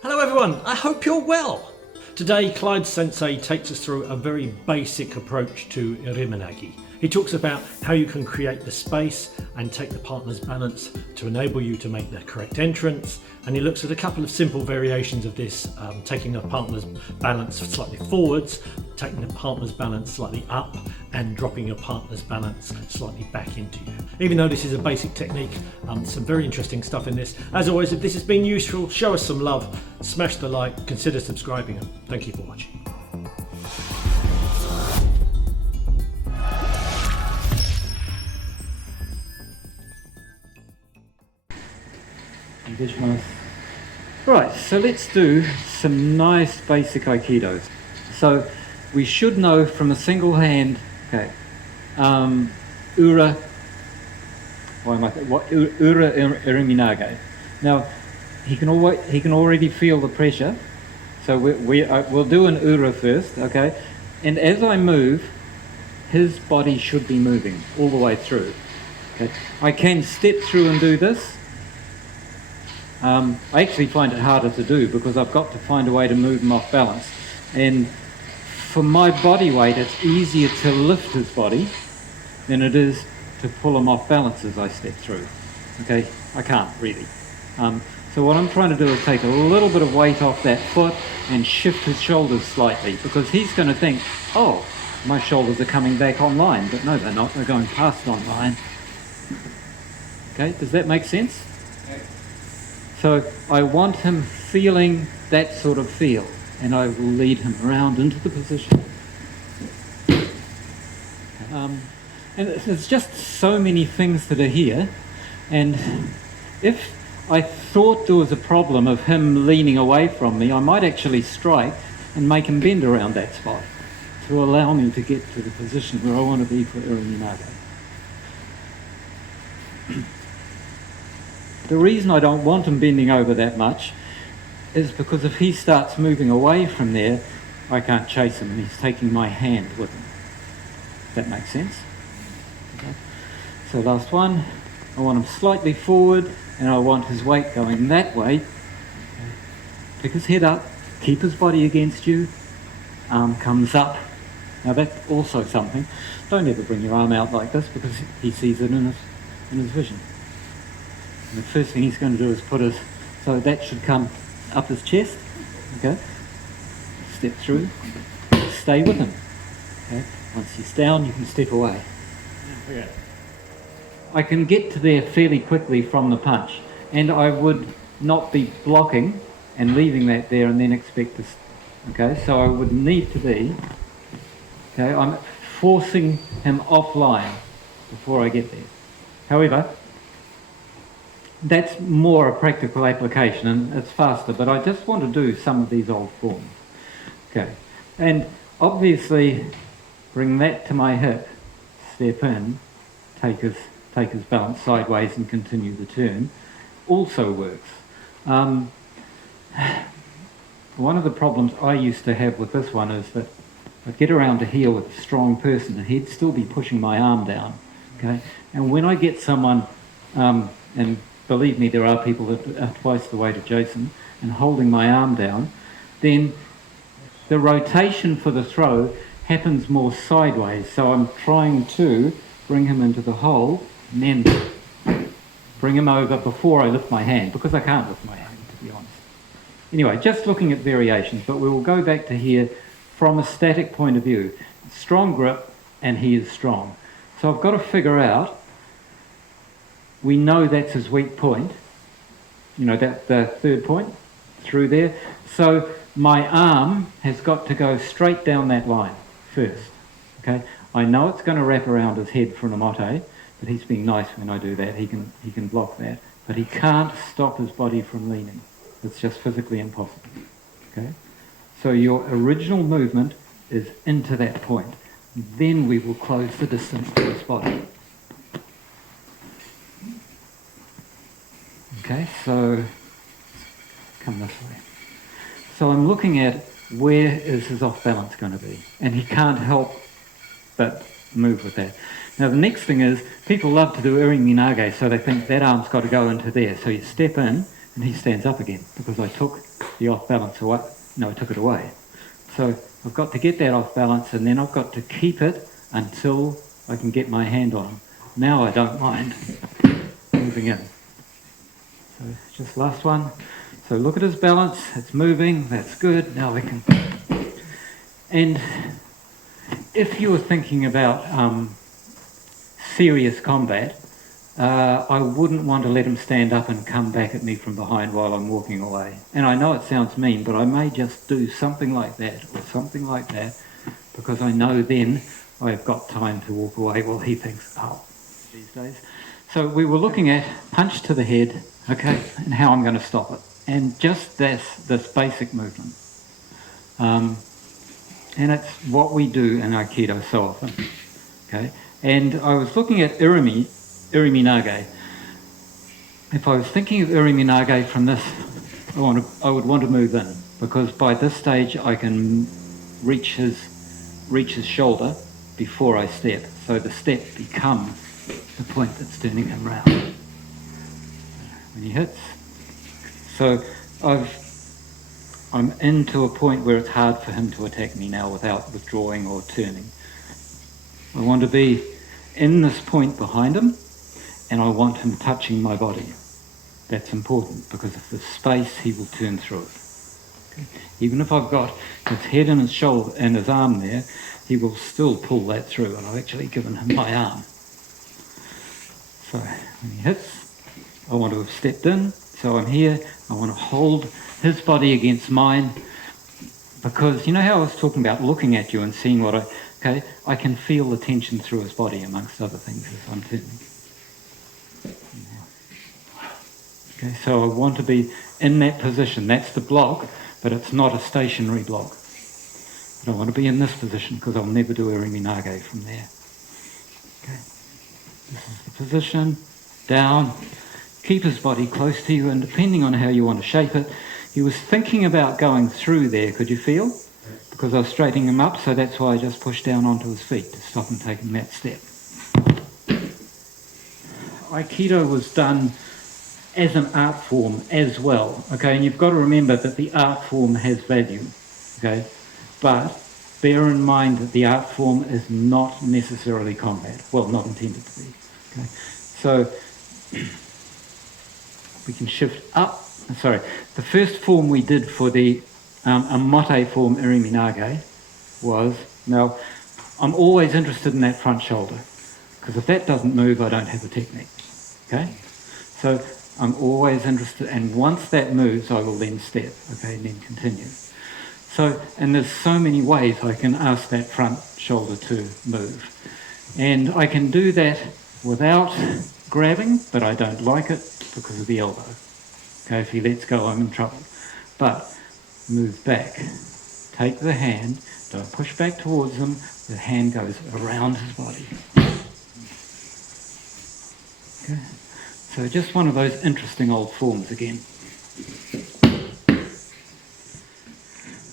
Hello everyone, I hope you're well. Today Clyde Sensei takes us through a very basic approach to Iriminage. He talks about how you can create the space and take the partner's balance to enable you to make the correct entrance, and he looks at a couple of simple variations of this, taking a partner's balance slightly forwards, taking the partner's balance slightly up, and dropping your partner's balance slightly back into you. Even though this is a basic technique, some very interesting stuff in this. As always, if this has been useful, show us some love, smash the like, consider subscribing, and thank you for watching. Right, so let's do some nice basic Aikidos. So we should know from a single hand, okay, Ura Iriminage. Now he can already feel the pressure, so we'll do an Ura first, okay, and as I move, his body should be moving all the way through. Okay, I can step through and do this. I actually find it harder to do because I've got to find a way to move him off balance, and for my body weight it's easier to lift his body than it is to pull him off balance as I step through. Okay, I can't really. So what I'm trying to do is take a little bit of weight off that foot and shift his shoulders slightly, because he's going to think, oh, my shoulders are coming back online, but no they're not, they're going past online. Okay, does that make sense? So I want him feeling that sort of feel, and I will lead him around into the position. And there's just so many things that are here, and if I thought there was a problem of him leaning away from me, I might actually strike and make him bend around that spot to allow me to get to the position where I want to be for Iriminage. The reason I don't want him bending over that much is because if he starts moving away from there, I can't chase him, and he's taking my hand with him. Does that make sense? Okay. So last one, I want him slightly forward, and I want his weight going that way. Okay. Pick his head up, keep his body against you, arm comes up. Now that's also something. Don't ever bring your arm out like this because he sees it in his vision. And the first thing he's going to do is put his, so that should come up his chest, okay, step through, stay with him, okay, once he's down you can step away. Okay. I can get to there fairly quickly from the punch, and I would not be blocking and leaving that there and then expect this, okay, so I would need to be, okay, I'm forcing him offline before I get there. However, that's more a practical application and it's faster, but I just want to do some of these old forms. Okay, and obviously bring that to my hip, step in, take his balance sideways and continue the turn, also works. One of the problems I used to have with this one is that I'd get around to heel with a strong person and he'd still be pushing my arm down, okay, and when I get someone, and believe me, there are people that are twice the weight of Jason, and holding my arm down, then the rotation for the throw happens more sideways. So I'm trying to bring him into the hole and then bring him over before I lift my hand, because I can't lift my hand, to be honest. Anyway, just looking at variations, but we will go back to here from a static point of view. Strong grip, and he is strong. So I've got to figure out, we know that's his weak point, you know, that the third point through there. So my arm has got to go straight down that line first. Okay, I know it's going to wrap around his head for an omote, but he's being nice when I do that. He can block that, but he can't stop his body from leaning. It's just physically impossible. Okay, so your original movement is into that point. Then we will close the distance to his body. Okay, so come this way. So I'm looking at where is his off balance going to be, and he can't help but move with that. Now the next thing is, people love to do Iriminage, so they think that arm's got to go into there. So you step in, and he stands up again, because I took the off balance away. No, I took it away. So I've got to get that off balance, and then I've got to keep it until I can get my hand on him. Now I don't mind moving in. So just last one. So look at his balance, it's moving, that's good. Now we can... And if you were thinking about serious combat, I wouldn't want to let him stand up and come back at me from behind while I'm walking away. And I know it sounds mean, but I may just do something like that or something like that, because I know then I've got time to walk away while he thinks, oh, these days. So we were looking at punch to the head, okay, and how I'm going to stop it. And just this basic movement. And it's what we do in Aikido so often, okay. And I was looking at Iriminage. If I was thinking of Iriminage from this, I would want to move in, because by this stage I can reach his shoulder before I step. So the step becomes the point that's turning him round when he hits. So I'm into a point where it's hard for him to attack me now without withdrawing or turning. I want to be in this point behind him, and I want him touching my body. That's important, because if there's space, he will turn through it. Okay? Even if I've got his head and his shoulder and his arm there, he will still pull that through, and I've actually given him my arm. So when he hits, I want to have stepped in. So I'm here, I want to hold his body against mine, because you know how I was talking about looking at you and seeing what I can feel the tension through his body amongst other things as I'm turning. Okay, so I want to be in that position. That's the block, but it's not a stationary block. But I want to be in this position, because I'll never do Iriminage from there. Okay, this is the position, down. Keep his body close to you, and depending on how you want to shape it, he was thinking about going through there, could you feel? Because I was straightening him up, so that's why I just pushed down onto his feet to stop him taking that step. Aikido was done as an art form as well, okay, and you've got to remember that the art form has value, okay, but bear in mind that the art form is not necessarily combat, well, not intended to be, okay, so we can shift up. Sorry, the first form we did for the a motte form Iriminage was, now I'm always interested in that front shoulder, because if that doesn't move, I don't have the technique, okay? So I'm always interested, and once that moves, I will then step, okay, and then continue. So, and there's so many ways I can ask that front shoulder to move. And I can do that without grabbing, but I don't like it because of the elbow. Okay, if he lets go, I'm in trouble. But move back. Take the hand, don't push back towards him, the hand goes around his body. Okay, so just one of those interesting old forms again.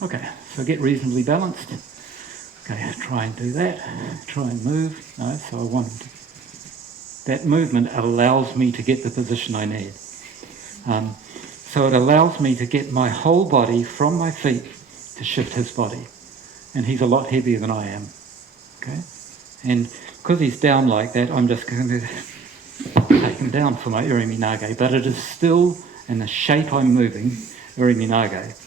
Okay, so get reasonably balanced. Okay, try and do that. Try and move. No, so I want to. That movement allows me to get the position I need. So it allows me to get my whole body from my feet to shift his body. And he's a lot heavier than I am. Okay? And because he's down like that, I'm just going to take him down for my Iriminage. But it is still in the shape I'm moving, Iriminage.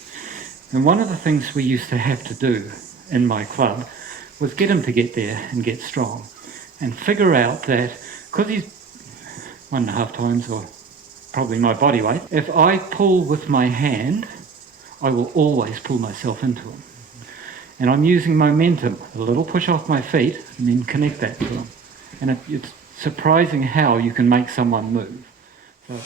And one of the things we used to have to do in my club was get him to get there and get strong. And figure out that, because he's 1.5 times or probably my body weight, if I pull with my hand, I will always pull myself into him. And I'm using momentum, a little push off my feet, and then connect that to him. And it's surprising how you can make someone move. So,